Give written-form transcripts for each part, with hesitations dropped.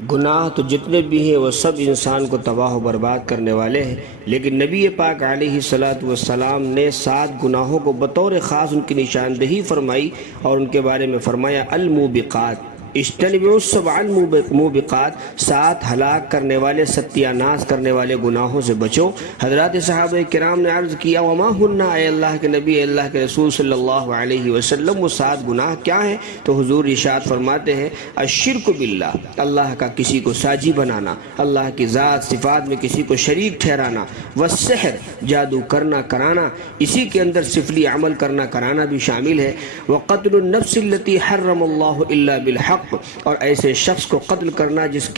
گناہ تو جتنے بھی ہیں وہ سب انسان کو تباہ و برباد کرنے والے ہیں، لیکن نبی پاک علیہ الصلاۃ والسلام نے 7 گناہوں کو بطور خاص ان کی نشاندہی فرمائی اور ان کے بارے میں فرمایا الموبقات، اجتنبوا السبع الموبقات، 7 ہلاک کرنے والے، ستیہ ناش کرنے والے گناہوں سے بچو۔ حضرات صحابہ کرام نے عرض کیا وما ہن، اے اللہ کے نبی، اے اللہ کے رسول صلی اللہ علیہ وسلم، وہ 7 گناہ کیا ہیں؟ تو حضور ارشاد فرماتے ہیں الشرک باللہ، اللہ کا کسی کو ساجی بنانا، اللہ کی ذات صفات میں کسی کو شریک ٹھہرانا، والسحر، جادو کرنا کرانا، اسی کے اندر سفلی عمل کرنا کرانا بھی شامل ہے، وقتل النفس التي حرم اللہ الا بالحق، اور ایسے شخص کو قتل کرنا جس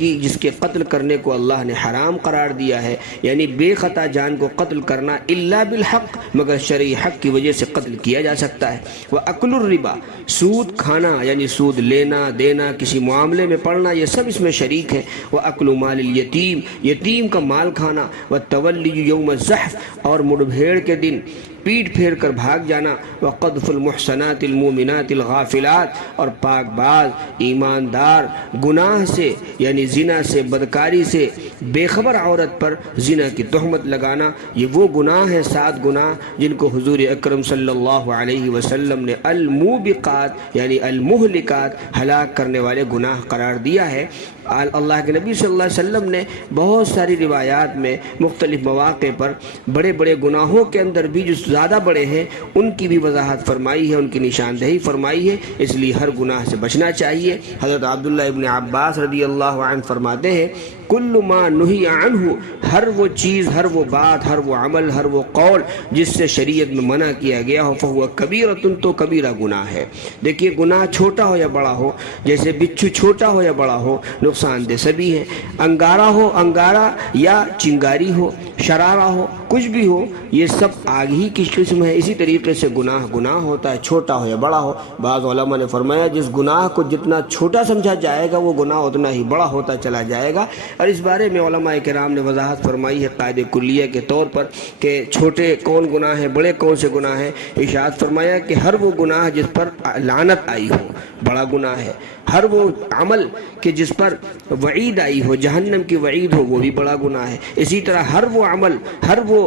کے قتل کرنے کو اللہ نے حرام قرار دیا ہے، یعنی بے خطا جان کو قتل کرنا الا بالحق، مگر شرعی حق کی وجہ سے قتل کیا جا سکتا ہے۔ وَأَكْلُ الرِّبَا، سود کھانا یعنی سود لینا دینا، کسی معاملے میں پڑنا، یہ سب اس میں شریک ہے۔ وَأَكْلُ مَالِ الْيَتِيمِ، یتیم کا مال کھانا، وَالتَّوَلِّيُ يَوْمَ الزَّحْفِ، اور مڑ بھیڑ کے دن پیٹ پھیر کر بھاگ جانا، وقذف المحصنات المومنات الغافلات، اور پاک باز ایماندار گناہ سے یعنی زنا سے، بدکاری سے بے خبر عورت پر زنا کی تہمت لگانا، یہ وہ گناہ ہیں 7 گناہ جن کو حضور اکرم صلی اللہ علیہ وسلم نے الموبقات یعنی المہلکات، ہلاک کرنے والے گناہ قرار دیا ہے۔ اللہ کے نبی صلی اللہ علیہ وسلم نے بہت ساری روایات میں مختلف مواقع پر بڑے بڑے گناہوں کے اندر بھی جو زیادہ بڑے ہیں ان کی بھی وضاحت فرمائی ہے، ان کی نشاندہی فرمائی ہے، اس لیے ہر گناہ سے بچنا چاہیے۔ حضرت عبداللہ ابن عباس رضی اللہ عنہ فرماتے ہیں کل ما نہی عنہ، ہر وہ چیز، ہر وہ بات، ہر وہ عمل، ہر وہ قول جس سے شریعت میں منع کیا گیا ہو فہو کبیرۃ، تو کبیرہ گناہ ہے۔ دیکھیے گناہ چھوٹا ہو یا بڑا ہو، جیسے بچھو چھوٹا ہو یا بڑا ہو نقصان دہ سبھی ہے، انگارہ یا چنگاری ہو، شرارہ ہو، کچھ بھی ہو، یہ سب آگ ہی کی قسم ہے۔ اسی طریقے سے گناہ ہوتا ہے، چھوٹا ہو یا بڑا ہو۔ بعض علماء نے فرمایا جس گناہ کو جتنا چھوٹا سمجھا جائے گا وہ گناہ اتنا ہی بڑا ہوتا چلا جائے گا، اور اس بارے میں علماء کرام نے وضاحت فرمائی ہے قاعدہ کلیہ کے طور پر کہ چھوٹے کون گناہ ہیں، بڑے کون سے گناہ ہیں۔ ارشاد فرمایا کہ ہر وہ گناہ جس پر لعنت آئی ہو بڑا گناہ ہے، ہر وہ عمل کہ جس پر وعید آئی ہو، جہنم کی وعید ہو، وہ بھی بڑا گناہ ہے۔ اسی طرح ہر وہ عمل، ہر وہ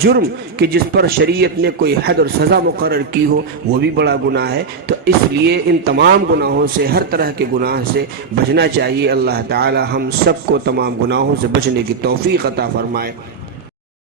جرم کہ جس پر شریعت نے کوئی حد اور سزا مقرر کی ہو، وہ بھی بڑا گناہ ہے۔ تو اس لیے ان تمام گناہوں سے، ہر طرح کے گناہ سے بچنا چاہیے۔ اللہ تعالی ہم سب کو تمام گناہوں سے بچنے کی توفیق عطا فرمائے۔